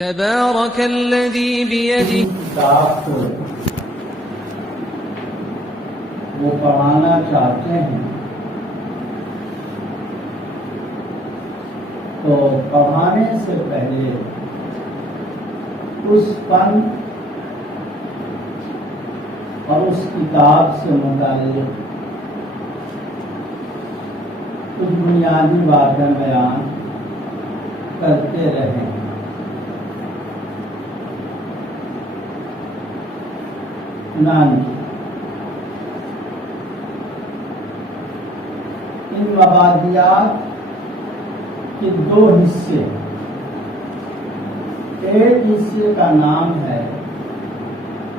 تبارك الذي بيده کتاب کو وہ پڑھانا چاہتے ہیں تو پڑھانے سے پہلے اس فن اور اس کتاب سے متعلق کچھ بنیادی باتیں بیان کرتے رہیں۔ ان مبادیات کے دو حصے، ایک حصے کا نام ہے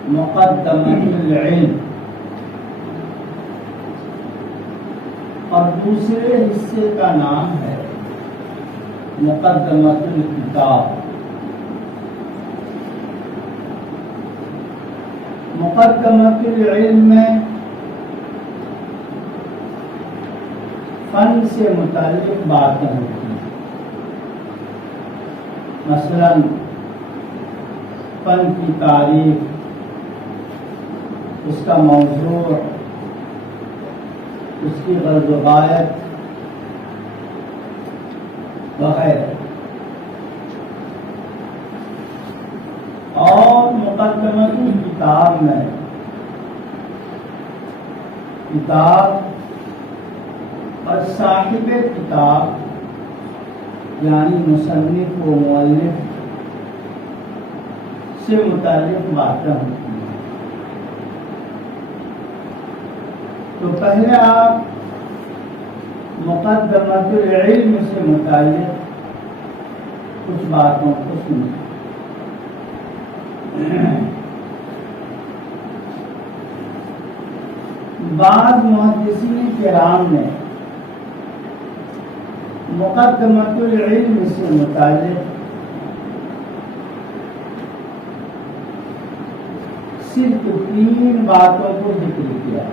مقدمۃ العلم اور دوسرے حصے کا نام ہے مقدمۃ الکتاب۔ مقدمۃ العلم میں فن سے متعلق باتیں ہوتی ہیں، مثلا فن کی تعریف، اس کا موضوع، اس کی غرض و غایت وغیرہ، اور مقدمۃ الکتاب میں کتاب اور صاحب کتاب یعنی مصنف و مؤلف سے متعلق باتیں ہوتی ہیں۔ تو پہلے آپ مقدمۃ العلم سے متعلق کچھ باتوں کو سنیں۔ بعض محدثین کرام نے مقدمۃ العلم سے متعلق صرف 3 باتوں کو ذکر کیا۔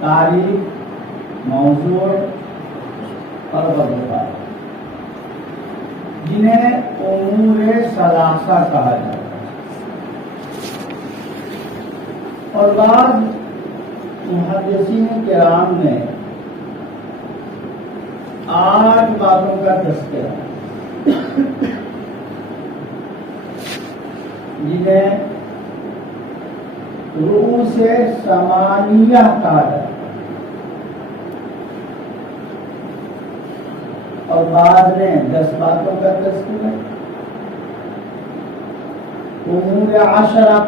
تاریخ، موضوع اور غرض و غایت، جنہیں امور ثلاثہ کہا جاتا ہے، اور بعض محدثین کرام نے 8 باتوں کا تذکرہ، جنہیں رؤوس ثمانیہ کہا جاتا ہے، اور بعض نے 10 باتوں کا تذکرہ، امور 10۔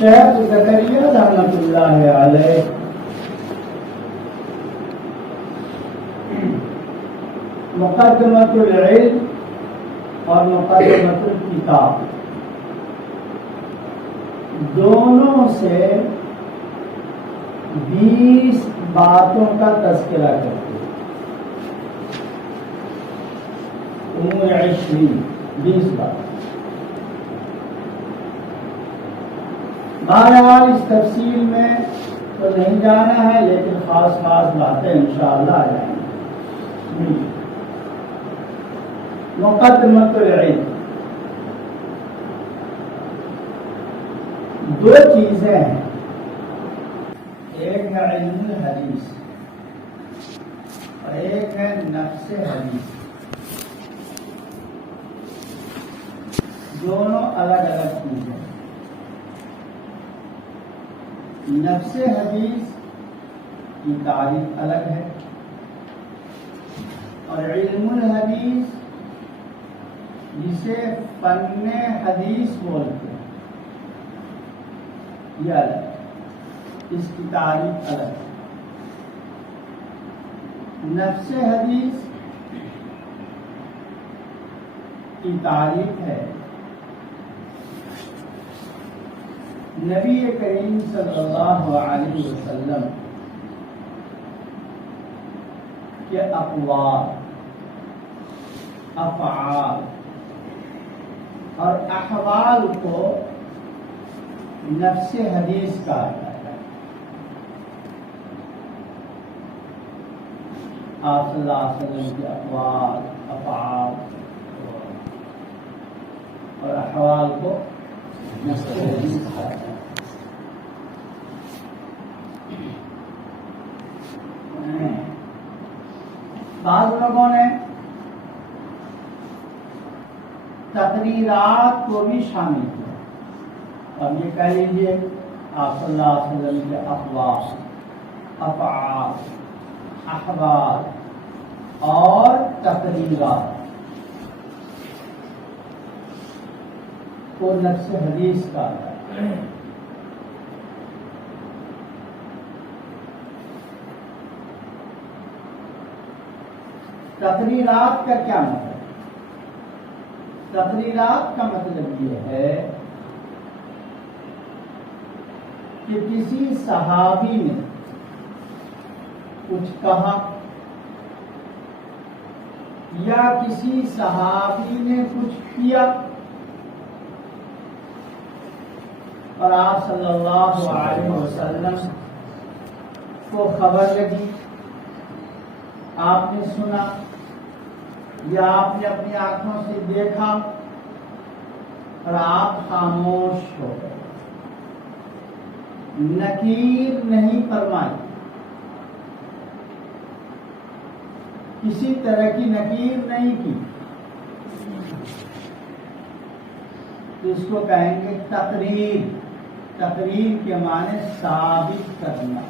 شیخ زکریا رحمۃ اللہ علیہ مقدمۃ العلم اور مقدمۃ الکتاب دونوں سے 20 باتوں کا تذکرہ کرتے ہیں۔ امور 20 بات۔ بہرحال اس تفصیل میں تو نہیں جانا ہے، لیکن خاص باتیں انشاءاللہ آ جائیں گی۔ مقدمۃ العلم 2 چیزیں ہیں، ایک ہے علم الحدیث اور ایک ہے نفس حدیث۔ دونوں الگ الگ چیزیں ہیں۔ نفس حدیث کی تعریف الگ ہے اور علم الحدیث جسے فن حدیث بولتے ہیں یہ الگ، اس کی تعریف الگ ہے۔ نفس حدیث کی تعریف ہے نبی کریم صلی اللہ علیہ وسلم کے اقوال، افعال اور احوال کو نفس حدیث کہا جاتا ہے۔ آپ صلی اللہ علیہ وسلم کے اقوال، افعال اور احوال کو نسل حدیث کہا جاتا ہے۔ بعض لوگوں نے تقریرات کو بھی شامل کیا، اور یہ کہہ لیجیے آپ صلی اللہ علیہ وسلم کے اقوال، افعال، احوال اور تقریرات کو نفس حدیث کا ہے۔ تقریرات کا کیا مطلب؟ تقریرات کا مطلب یہ ہے کہ کسی صحابی نے کچھ کہا یا کسی صحابی نے کچھ کیا اور آپ صلی اللہ علیہ وسلم کو خبر لگی، آپ نے سنا یا آپ نے اپنی آنکھوں سے دیکھا اور آپ خاموش ہو گئے، نکیر نہیں فرمائی، کسی طرح کی نکیر نہیں کی، تو اس کو کہیں گے تقریر۔ تقریر کے معنی ثابت کرنا۔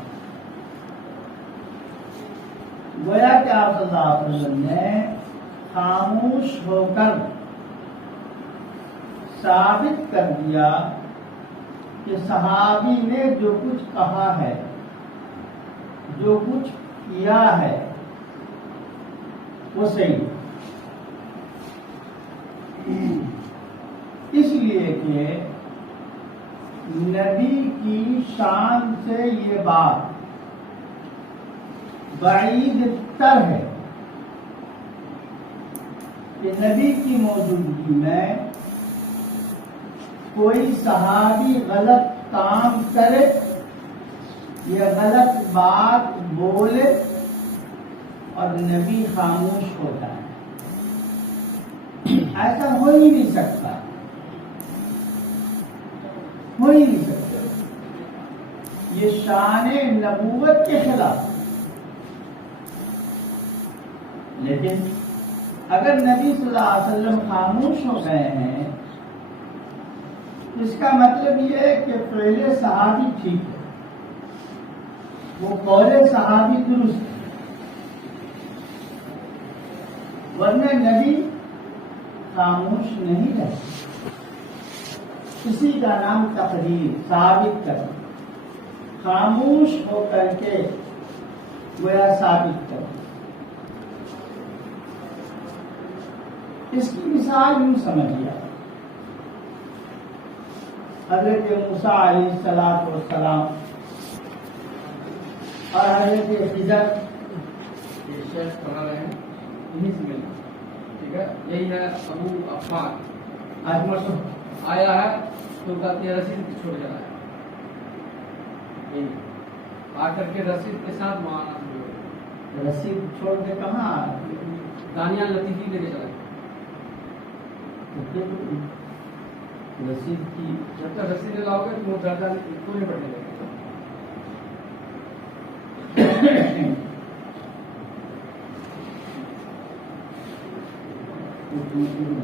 گویا کہ آپ صلی اللہ علیہ وسلم نے خاموش ہو کر ثابت کر دیا کہ صحابی نے جو کچھ کہا ہے، جو کچھ کیا ہے، وہ صحیح۔ اس لیے کہ نبی کی شان سے یہ بات بعید تر ہے کہ نبی کی موجودگی میں کوئی صحابی غلط کام کرے یا غلط بات بولے اور نبی خاموش ہو جائے۔ ایسا ہو ہی نہیں سکتا، ہو ہی نہیں سکتا۔ یہ شان نبوت کے خلاف۔ لیکن اگر نبی صلی اللہ علیہ وسلم خاموش ہو گئے ہیں، اس کا مطلب یہ ہے کہ فعل صحابی ٹھیک ہے، وہ قول صحابی درست ہے، ورنہ نبی خاموش نہیں رہتے۔ کسی کا نام تقریر، ثابت کرنا، خاموش ہو کر کے گویا ثابت کرنا۔ اس کی مثال یوں سمجھیے، حضرت موسیٰ علیہ السلام اور حضرت خضر پڑھا رہے ہیں انہیں سے ملنا، ٹھیک ہے؟ یہی ہے ابو عفان آج آیا ہے تو کہتی ہے رسید چھوڑ جانا ہے، یہی آ کر کے رسید کے ساتھ معاہدہ ہوئے، رسید چھوڑ کے کہاں دانیہ لطیفی لے کے چلا گیا۔ رسید کی جب تک رسید لاؤ گے تو وہ درجہ پورے بڑھنے لگے گا۔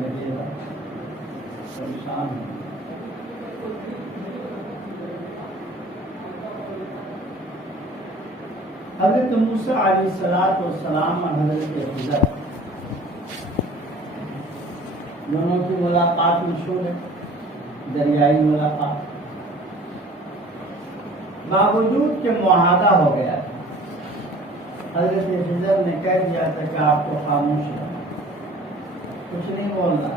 لگے گا پریشان ہے۔ حضرت موسیٰ علیہ السلام اور حضرت خضر دونوں کی ملاقات مشہور ہے، دریائی ملاقات، باوجود کہ معاہدہ ہو گیا تھا، حضرت خضر نے کہہ دیا تھا کہ آپ کو خاموش رہنا، کچھ نہیں بولنا،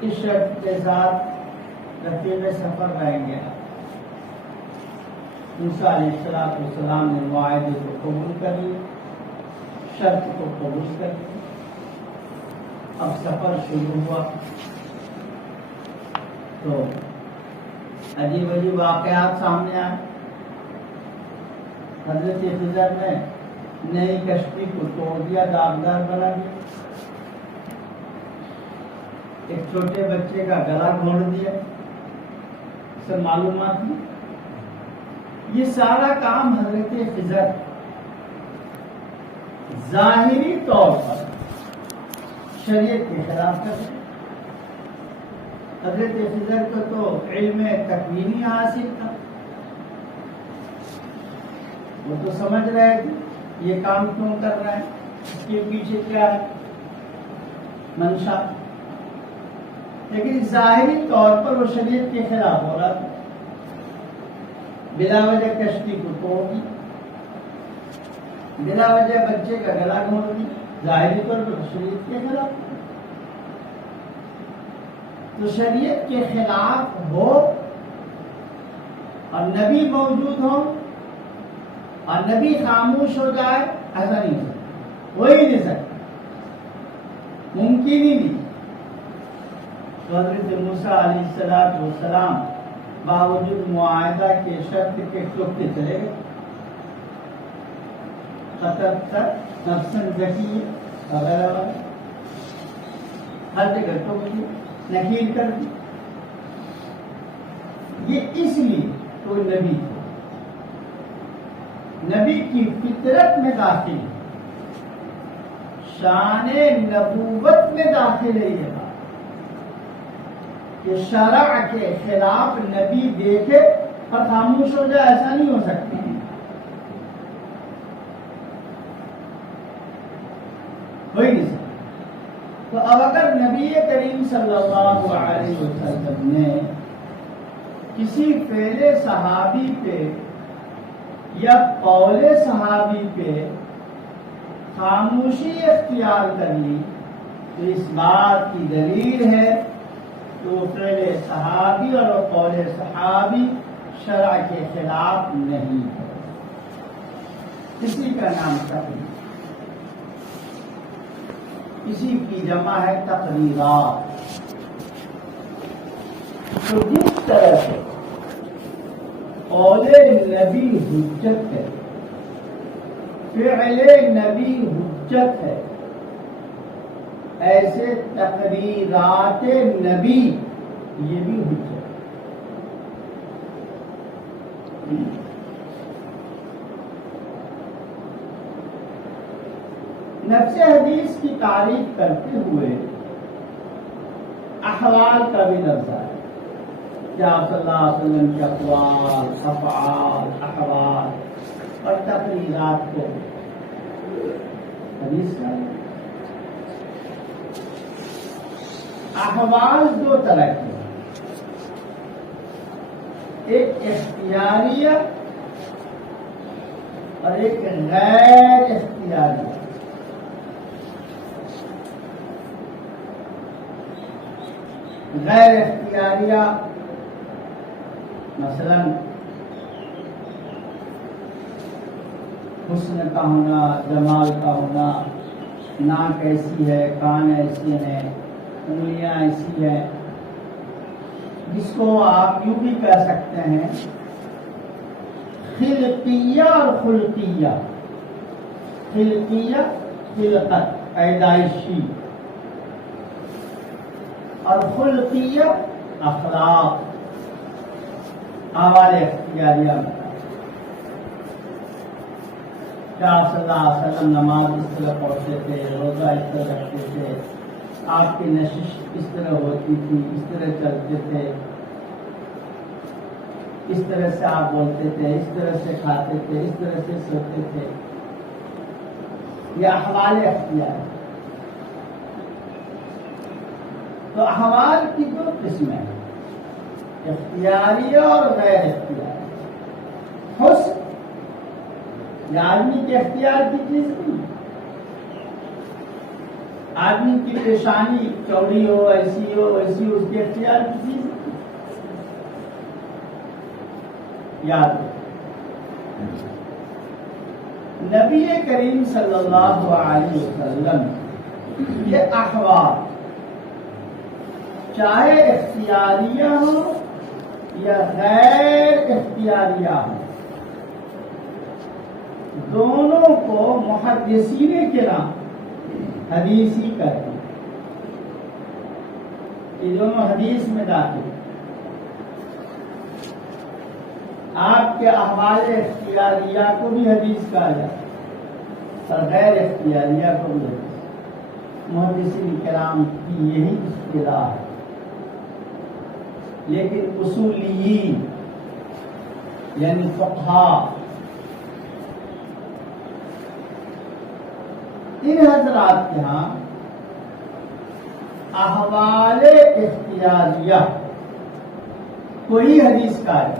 اس شرط کے ساتھ رفیق سفر رہیں گے۔ موسیٰ علیہ السلام نے معاہدے کو قبول کر لیا، شرط کو قبول کر لیا۔ اب سفر شروع ہوا تو عجیب عجیب واقعات سامنے آئے۔ حضرت خضر نے نئی کشتی کو توڑ دیا، داغدار بنا دیا، ایک چھوٹے بچے کا گلا گھونٹ دیا، سب معلومات ہیں۔ یہ سارا کام حضرت خضر ظاہری طور پر شریعت کے خلاف کرتے۔ حضرت خضر کو تو علم تکوینی حاصل تھا، وہ تو سمجھ رہے تھے یہ کام کیوں کر رہے ہیں، اس کے پیچھے کیا ہے منشا، لیکن ظاہری طور پر وہ شریعت کے خلاف ہو رہا تھا، بلا وجہ کشتی کو توڑ دی، بلا وجہ بچے کا گلا گھونٹ دی، ظاہری طور پر شریعت کے خلاف۔ تو شریعت کے خلاف ہو اور نبی موجود ہو اور نبی خاموش ہو جائے، ایسا نہیں ہو سکتا، ہو ہی نہیں سکتا، ممکن ہی نہیں۔ تو حضرت موسیٰ علیہ السلام باوجود معاہدہ کے شرط کے ٹوکتے چلے گئے، قتلت نفسا زکیہ وغیرہ وغیرہ، ہر جگہ ٹوک دیا، نکیر کر دی۔ یہ اس لیے کوئی نبی تھا، نبی کی فطرت میں داخل، شان نبوت میں داخل ہے یہ بات کہ شرع کے خلاف نبی دیکھے اور خاموش ہو جائے، ایسا نہیں ہو سکتا۔ وہی نہیں سکتا۔ تو اب اگر نبی کریم صلی اللہ علیہ وسلم نے کسی فعل صحابی پہ یا قول صحابی پہ خاموشی اختیار کر لی تو اس بات کی دلیل ہے کہ وہ فعل صحابی اور قول صحابی شرع کے خلاف نہیں ہے، اسی کا نام تقریر، اسی کی جمع ہے تقریرات۔ تو جس طرح سے قول نبی حجت ہے، فعل نبی حجت ہے، ایسے تقریرات نبی یہ بھی حجت ہے۔ نفس حدیث کی تعریف کرتے ہوئے احوال کا بھی لفظ ہے، کیا صلی اللہ علیہ وسلم کے اقوال، افعال، احوال اور تقریرات کو حدیث کا۔ احوال دو طرح کے، ایک اختیاریہ اور ایک غیر اختیاریہ۔ غیر اختیاریہ مثلا حسن کا ہونا، جمال کا ہونا، ناک ایسی ہے، کان ایسے ہیں، انگلیاں ایسی ہیں، جس کو آپ یوں بھی کہہ سکتے ہیں خلقیہ اور خلقیہ۔ خلقیہ خلقت پیدائشی اور خلقیہ اخلاق اعمال اختیاریہ میں۔ کیا صلی اللہ علیہ وسلم نماز اس طرح پڑھتے تھے، روزہ اس طرح رکھتے تھے، آپ کی نشست اس طرح ہوتی تھی، اس طرح چلتے تھے، اس طرح سے آپ بولتے تھے، اس طرح سے کھاتے تھے، اس طرح سے سوتے تھے، یہ احوال اختیار۔ تو احوال کی دو قسمیں ہیں، اختیاریہ اور غیر اختیاری۔ حسن یہ آدمی کے اختیار کی چیز نہیں، آدمی کی پیشانی چوڑی ہو، ایسی ہو ویسی ہو، اس کے اختیار کی چیز نہیں۔ یاد رکھیں، نبی کریم صلی اللہ علیہ وسلم یہ احوال چاہے اختیاریہ ہو یا غیر اختیاریہ ہو، دونوں کو محدثین کرام حدیث ہی کرتے ہیں، یہ دونوں حدیث میں داخل۔ آپ کے احوال اختیاریہ کو بھی حدیث کہا جاتا ہے اور غیر اختیاریہ کو بھی حدیث۔ محدثین کرام کی یہی اصطلاح ہے، لیکن اصولیین یعنی فقہاء ان حضرات کے ہاں احوال اختیاریہ کوئی حدیث کا ہے۔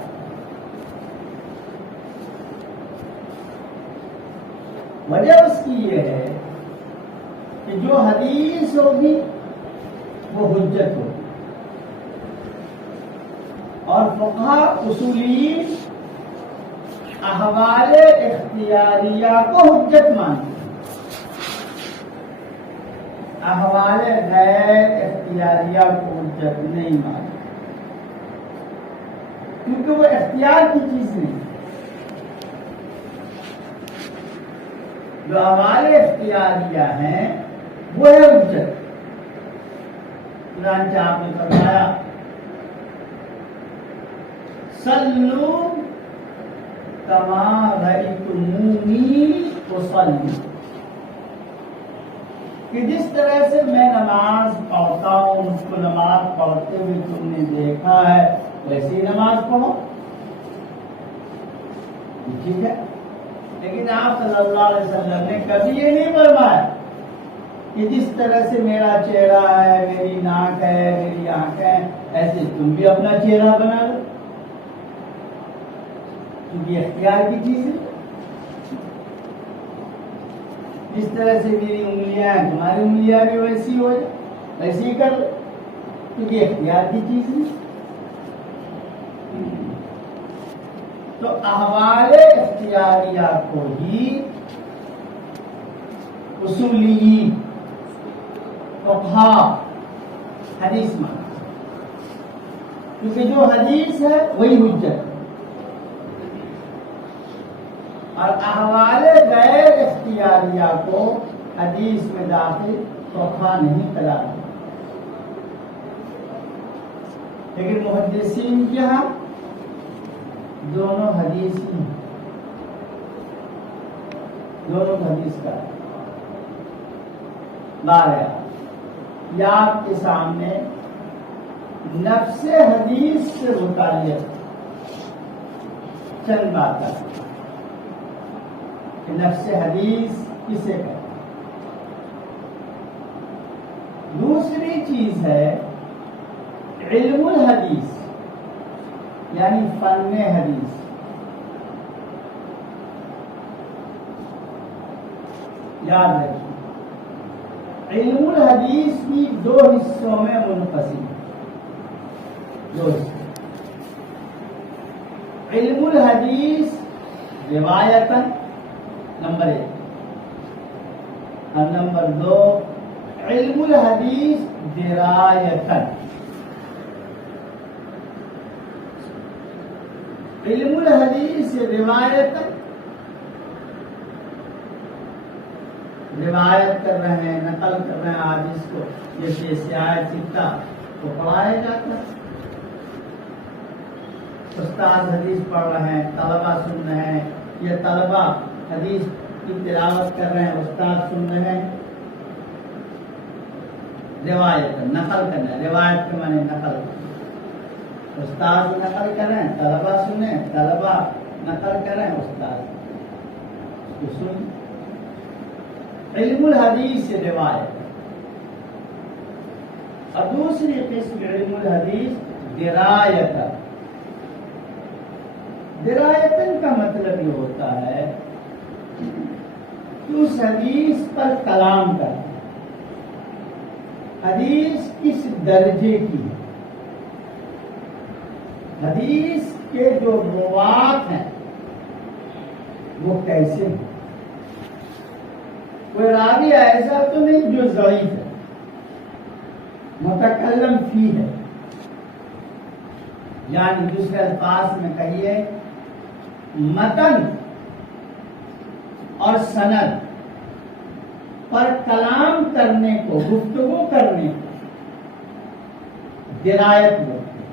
وجہ اس کی یہ ہے کہ جو حدیث ہوگی وہ حجت ہوگی، اور فقہاء اصولیین احوال اختیاریہ کو حجت مانتے ہیں، احوال غیر اختیاریہ کو حجت نہیں مانتے، کیونکہ وہ اختیار کی چیز نہیں۔ جو احوال اختیاریہ ہیں وہ ہے حجت۔ چنانچہ آپ نے فرمایا صلو کما رأیتمونی اصلی، کہ جس طرح سے میں نماز پڑھتا ہوں، اس کو نماز پڑھتے ہوئے تم نے دیکھا ہے، ویسے ہی نماز پڑھو۔ ٹھیک ہے، لیکن آپ صلی اللہ علیہ وسلم نے کبھی یہ نہیں فرمایا کہ جس طرح سے میرا چہرہ ہے، میری ناک ہے، میری آنکھیں، ایسے تم بھی اپنا چہرہ بنا لو، کیونکہ اختیار کی چیز ہے۔ جس طرح سے میری انگلیاں ہیں، تمہاری انگلیاں بھی ویسی ہو جائے، ویسی ہی کر لو، کیونکہ اختیار کی چیز ہے۔ تو احوال اختیاریہ کو ہی اصولی فقہاء حدیث مانا، کیونکہ جو حدیث ہے وہی حجت ہے، اور احوال غیر اختیاریہ کو حدیث میں داخل فقہاء نہیں قرار دیا۔ لیکن محدثین کے ہاں دونوں حدیث ہی ہیں، دونوں حدیث کا ہے۔ بارہ یا آپ کے سامنے نفس حدیث سے متعلق چند باتیں کہ نفس حدیث کسے کہتے ہیں۔ دوسری چیز ہے علم الحدیث یعنی فن حدیث۔ یاد رکھیے علم الحدیث بھی دو حصوں میں منقسم ہے، دو حصے۔ علم الحدیث روایتاً نمبر 1، اور نمبر 2 علم الحدیث درایتاً۔ علم الحدیث روایتاً، روایت کر رہے ہیں، نقل کر رہے ہیں حدیث کو، جیسے سیاح سکتا کو پڑھایا جاتا ہے۔ استاد حدیث پڑھ رہے ہیں، طلبہ سن رہے ہیں، یہ طلبہ حدیث کی تلاوت کر رہے ہیں، استاد سن رہے ہیں۔ روایت نقل کرنا، روایت کے معنی نقل کرنا، استاد نقل کر رہے ہیں، طلبہ سنیں، طلبہ نقل کر رہے ہیں، استاد کو سن۔ علم الحدیث روایت، اور دوسری قسم علم الحدیث درایت۔ درایتن کا مطلب یہ ہوتا ہے کہ اس حدیث پر کلام کرنا، حدیث کس درجے کی ہے، حدیث کے جو روات ہیں وہ کیسے ہیں۔ کوئی راوی ایسا تو نہیں جو ضعیف ہے، متکلم فی ہے، یعنی دوسرے الفاظ میں کہیے متن اور سند پر کلام کرنے کو، گفتگو کرنے کو درایت بولتے ہیں،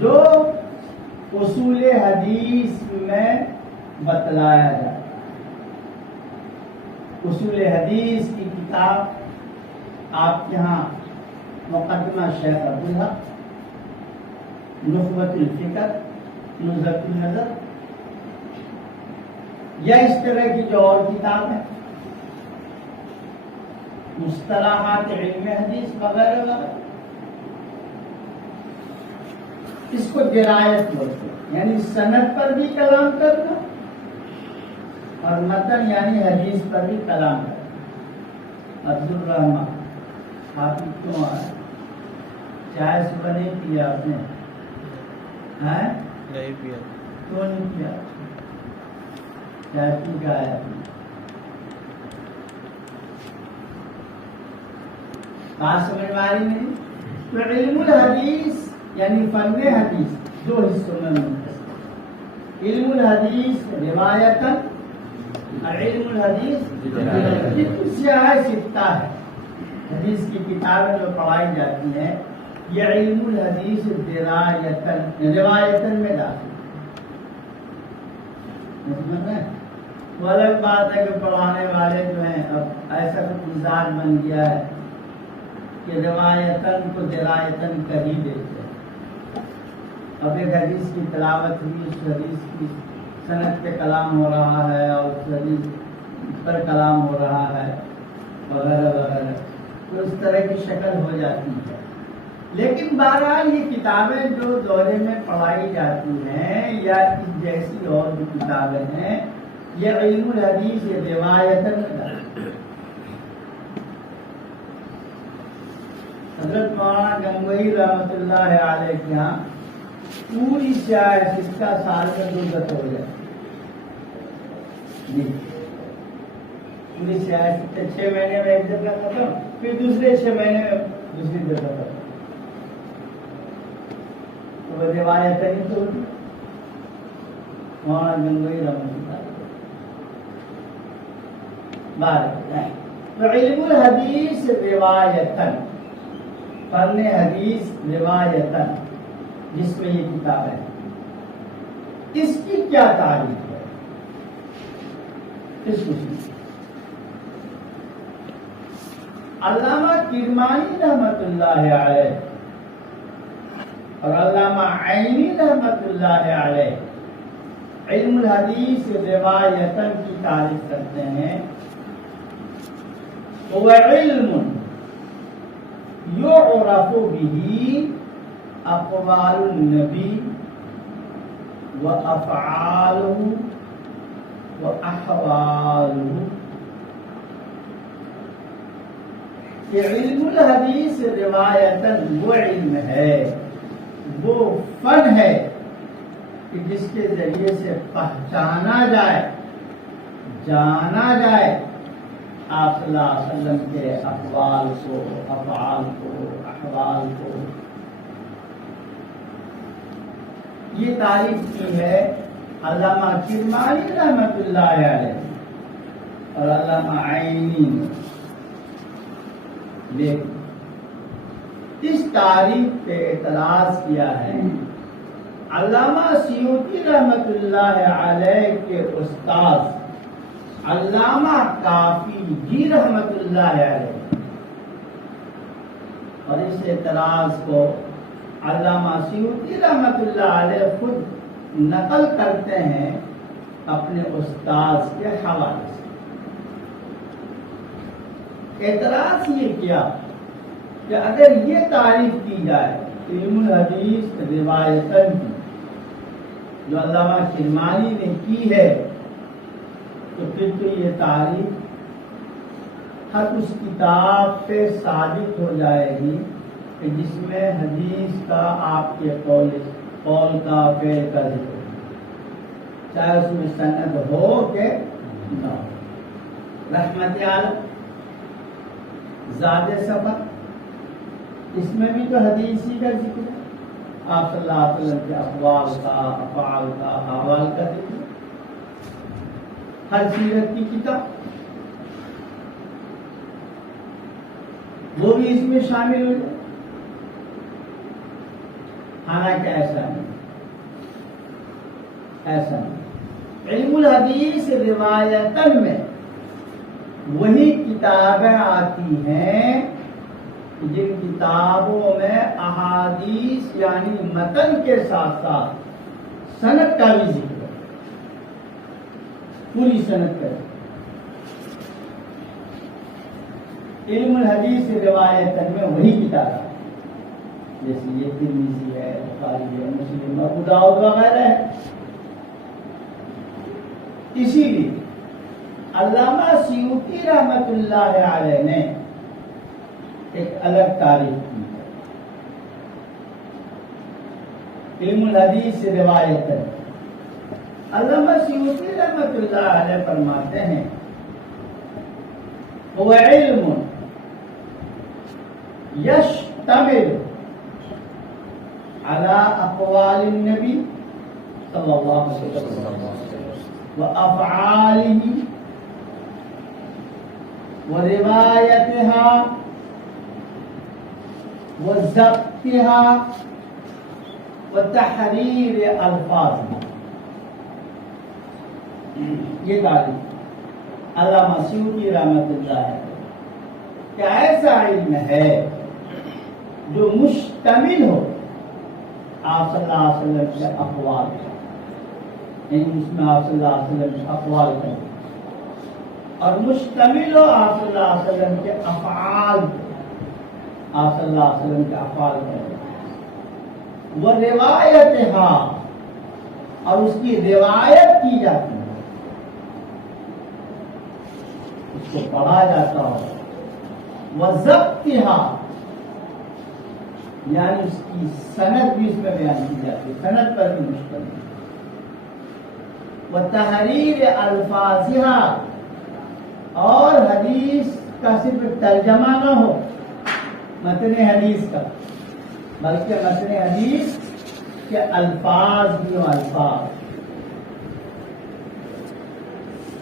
جو اصول حدیث میں بتلایا جاتا ہے۔ اصول حدیث کی کتاب آپ کے ہاں مقدمہ شیخ عبدالحق، نخبۃ الفکر، نزہۃ النظر، یا اس طرح کی جو اور کتاب ہے، مصطلحات علم حدیث وغیرہ وغیرہ، اس کو درایت بولتے ہیں، یعنی سند پر بھی کلام کرنا اور متن یعنی حدیث پر بھی کلام کرنا۔ عبدالرحمٰن حافظ کیوں آئے؟ چائے صبح نہیں پیا آپ نے؟ نہیں پیا۔ کیوں نہیں پیا؟ چائے پی کا آیا آپ نے؟ بات سمجھ میں آ رہی نہیں؟ تو علم الحدیث یعنی فن حدیث دو حصوں میں منقسم، علم الحدیث روایتاً اور علم الحدیث جتنی سیاہ ستہ ہے حدیث کی کتابیں جو پڑھائی جاتی ہیں، یہ علم الحدیث روایتاً میں داخل ہے۔ وہ الگ بات ہے کہ پڑھانے والے جو ہیں اب ایسا کچھ مزاج بن گیا ہے کہ روایتاً کو درایتاً کر ہی دیتے ہیں۔ اب ایک حدیث کی تلاوت ہوئی، اس حدیث کی سند پہ کلام ہو رہا ہے اور اس حدیث پر کلام ہو رہا ہے وغیرہ وغیرہ، تو اس طرح کی شکل ہو جاتی ہے۔ لیکن بہرحال یہ کتابیں جو دورے میں پڑھائی جاتی ہیں یا اس جیسی اور بھی کتابیں ہیں، یہ علم الحدیث یہ روایتاً حضرت مولانا گنگوئی رحمۃ اللہ علیہ کے یہاں پوری سیاست اس کا سال میں 2 دفعہ ہو جاتی جی، پوری سیاست 6 مہینے میں 1 دفعہ ختم، پھر دوسرے 6 مہینے میں دوسری دفعہ ختم، تو وہ روایت نہیں تو مولانا گنگوئی رحمۃ اللہ بارک۔ تو علم الحدیث روایتاً، فن حدیث روایتاً جس میں یہ کتاب ہے، اس کی کیا تعریف ہے؟ اس کو علامہ کرمانی رحمت اللہ علیہ اور علامہ عینی رحمت اللہ علیہ علم الحدیث روایتاً کی تعریف کرتے ہیں، وہ علم یعرف به اقوال النبی و افعالہ و احوالہ، کہ علم الحدیث روایتاً وہ علم ہے، وہ فن ہے کہ جس کے ذریعے سے پہچانا جائے، جانا جائے آپ صلی اللہ علیہ وسلم کے اقوال کو، افعال کو، احوال کو۔ یہ تعریف کی ہے علامہ کرمانی رحمت اللہ علیہ اور علامہ عینی نے، لیکن اس تعریف پہ اعتراض کیا ہے علامہ سیوطی رحمت اللہ علیہ کے استاد علامہ کافی جی رحمت اللہ علیہ، اور اس اعتراض کو علامہ سیوطی رحمت اللہ علیہ خود نقل کرتے ہیں اپنے استاذ کے حوالے سے۔ اعتراض یہ کیا کہ اگر یہ تعریف کی جائے علم الحدیث روایتاً کی جو علامہ کرمانی نے کی ہے، تو پھر تو یہ تعریف ہر اس کتاب پہ ثابت ہو جائے گی کہ جس میں حدیث کا آپ کے قول کا فعل کا ذکر ہے، چاہے اس میں سند ہو کہ نہ ہو۔ رحمت عالم، زاد سفر، اس میں بھی تو حدیث ہی کا ذکر ہے، آپ صلی اللہ علیہ وسلم کے اقوال کا، افعال کا، احوال کا ذکر ہے۔ ہر سیرت کی کتاب، وہ بھی اس میں شامل ہو جائے، حالانکہ ایسا نہیں، ایسا نہیں۔ علم الحدیث روایتاً میں وہی کتابیں آتی ہیں جن کتابوں میں احادیث یعنی متن کے ساتھ ساتھ سند کا بھی ذکر ہے، پوری سند کا۔ علم الحدیث روایتاً میں وہی کتاب ہے، جیسے یہ ترمذی ہے، بخاری ہے، مسلم، ابو داؤد وغیرہ ہے۔ اسی لیے علامہ سیوطی رحمت اللہ علیہ نے ایک الگ تعریف کی ہے علم الحدیث روایت۔ علامہ سیوطی رحمت اللہ علیہ فرماتے ہیں وہ علم یشتمل علی اقوال النبی صلی اللہ علیہ وسلم وافعالہ وروایتها وضبطها وتحریر الفاظها۔ یہ تعریف علامہ سیوطی رحمۃ اللہ ہے کہ ایسا علم ہے جو مشتمل ہو آپ صلی اللہ علیہ وسلم کے اقوال کا، یعنی اس میں آپ صلی اللہ علیہ وسلم کے اقوال کا، اور مشتمل ہو آپ صلی اللہ علیہ وسلم کے افعال، آپ صلی اللہ علیہ وسلم کے افعال کا، وہ روایتها، اور اس کی روایت کی جاتی ہے، اس کو پڑھا جاتا ہو، وہ ضبطها، یعنی اس کی سند بھی اس میں بیان کی جاتی ہے، سند پر بھی مشتمل، وہ تحریر الفاظها، اور حدیث کا صرف ترجمہ نہ ہو متن حدیث کا، بلکہ متن حدیث کے الفاظ بھی ہو، الفاظ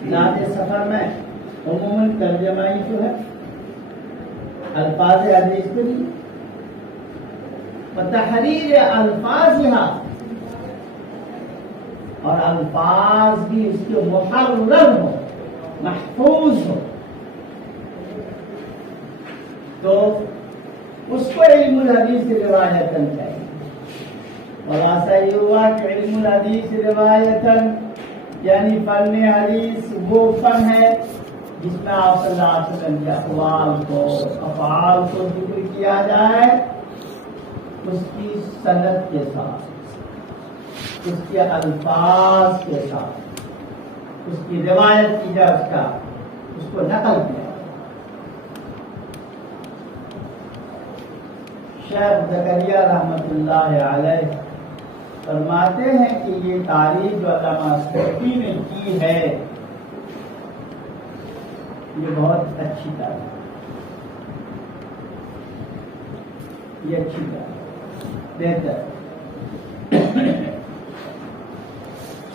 ذات سفر میں عموماً ترجمہ ہی تو ہے، الفاظ حدیث کو نہیں، تحریر الفاظها، اور الفاظ بھی اس کے محرر ہو، محفوظ ہو، تو اس کو علم الحدیث روایتاً چاہیے۔ خلاصہ یہ ہوا کہ علم الحدیث روایتاً یعنی فن حدیث وہ فن ہے جس میں آپ صلی اللہ علیہ وسلم کے اقوال کو، افعال کو ذکر کیا جائے، اس کی سند کے ساتھ، اس کے الفاظ کے ساتھ، اس کی روایت کی جائے، اس کو نقل کیا۔ شیخ زکریا رحمت اللہ علیہ فرماتے ہیں کہ یہ تعریف جو علامہ سیوطی نے کی ہے یہ بہت اچھی تعریف، یہ اچھی تعریف بہتر۔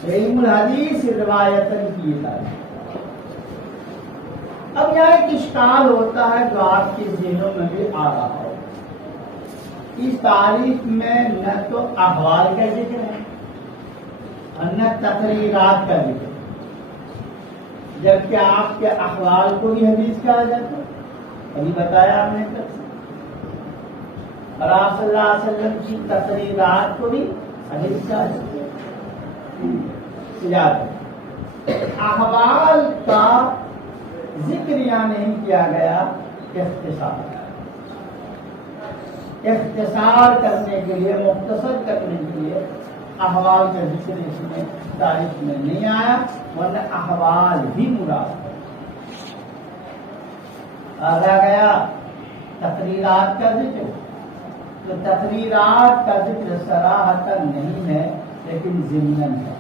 علم الحدیث روایتاً کی تعریف۔ اب یہاں ایک اشکال ہوتا ہے جو آپ کے ذہنوں میں بھی آ رہا ہو، اس تعریف میں نہ تو احوال کا ذکر ہے اور نہ تقریرات کا ذکر، جبکہ آپ کے احوال کو بھی حدیث کہا جاتا ہے، ابھی بتایا آپ نے تفصیل، اور آپ صلی اللہ علیہ وسلم کی تقریرات کو بھی حدیث کہا جاتا ہے۔ احوال کا ذکر یہاں نہیں کیا گیا، اختصار کرنے کے لیے، مختصر کرنے کے لیے احوال کا ذکر اس میں تاریخ میں نہیں آیا، ورنہ احوال بھی مراد ہے۔ آگا گیا تقریرات کا ذکر، تو تقریرات کا ذکر صراحتاً نہیں ہے لیکن ضمناً ہے۔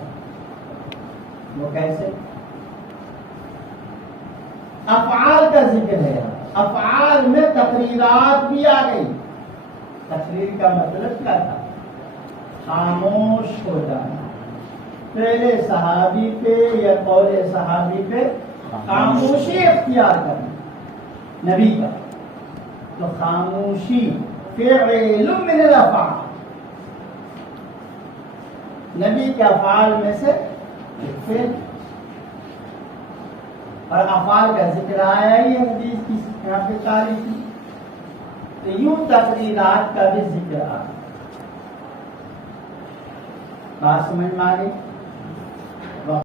وہ کیسے؟ افعال کا ذکر ہے، افعال میں تقریرات بھی آ گئی۔ تقریر کا مطلب کیا تھا؟ خاموش ہو جانا، پہلے صحابی پہ یا قول صحابی پہ خاموشی اختیار کرنا نبی کا، تو خاموشی فعل من الافعال، نبی کے افعال میں سے ایک فعل، اور افعال کا ذکر آیا ہی حدیث کی یہاں پہ قاری کی، تو یوں تقریرات کا بھی ذکر آیا. بات سمجھ میں آ گئی؟